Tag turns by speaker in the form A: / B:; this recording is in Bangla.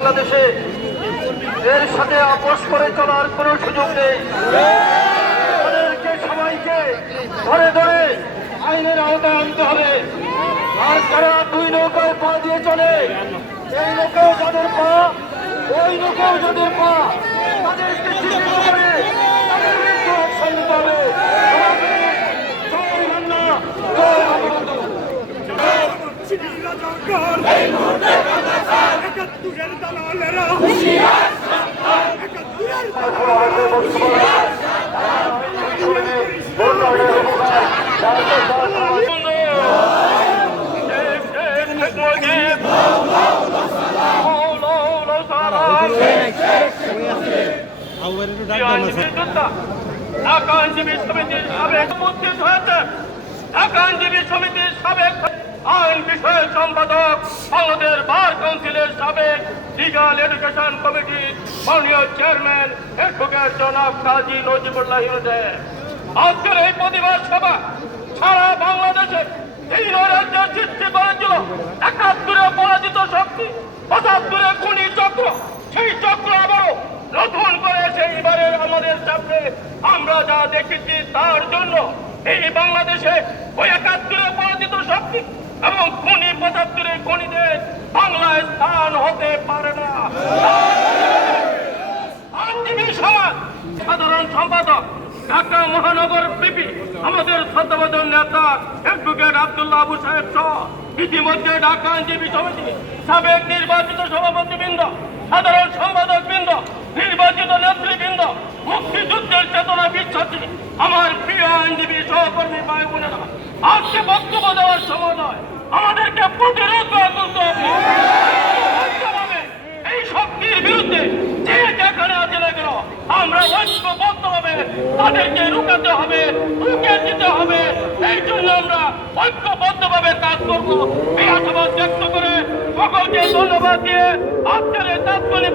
A: বাংলাদেশে এর সাথে আপোষ করে চলার কোনো সুযোগ নেই। আমাদেরকে সবাইকে ধরে ধরে আইনের আওতায় আনতে হবে। আর যারা দুই নৌকায় পা দিয়ে চলে, এই নৌকাও যাদের পা, ওই নৌকাও যাদের পা, তাদেরকে চিহ্নিত করে তাদের বিরুদ্ধে অবস্থান নিতে হবে। জয় বাংলা, জয় বঙ্গবন্ধু
B: একাত্তরের দালালেরা একাত্তরের
A: ঢাকা আইনজীবী সমিতির সাবেক উপস্থিত হয়েছে ঢাকা আইনজীবী সমিতির সাবেক আইন বিষয় সম্পাদক বাংলাদেশ বার কাউন্সিলের সাবেক লিগাল এডুকেশন কমিটির মাননীয় চেয়ারম্যান এডভোকেট জনাব কাজী নজিবুল্লাহ আজকের এই প্রতিবাদ সভা সারা বাংলাদেশে এই রাজ্যের সৃষ্টি করেছিল একাত্তরে পরাজিত শক্তি, পঁচাত্তরে খুনি চক্র। সেই চক্র আবারও নতুন করে সেইবারের আমাদের সামনে আমরা যা দেখেছি তার জন্য এই বাংলাদেশে ওই একাত্তরে পরাজিত শক্তি এবং খুনি পঁচাত্তরে খুনিদের বাংলায় স্থান হতে পারে না। আইনজীবী সমাজ, সাধারণ সম্পাদক, ঢাকা মহানগর পিপি আমাদের শ্রদ্ধাভাজন নেতা অ্যাডভোকেট আব্দুল্লাহ আবু সাহেব সহ ইতিমধ্যে ঢাকা আইনজীবী সমিতি, সাবেক নির্বাচিত সভাপতিবৃন্দ, সাধারণ সম্পাদক বৃন্দ আমার প্রিয় আইনজীবী সহকর্মী ভাই বোনেরা, আজকে বক্তব্য দেওয়ার সময় নয় আমাদেরকে প্রতিরোধ করে তুলতে এই শক্তির বিরুদ্ধে যে যেখানে আছে না কেন, আমরা ঐক্যবদ্ধ হবে তাদেরকে রুকাতে হবে রুকে দিতে হবে। এই জন্য আমরা ঐক্যবদ্ধ ভাবে কাজ করব। এই ব্যক্ত করে সকলকে ধন্যবাদ দিয়ে আজকের তাৎক্ষণিক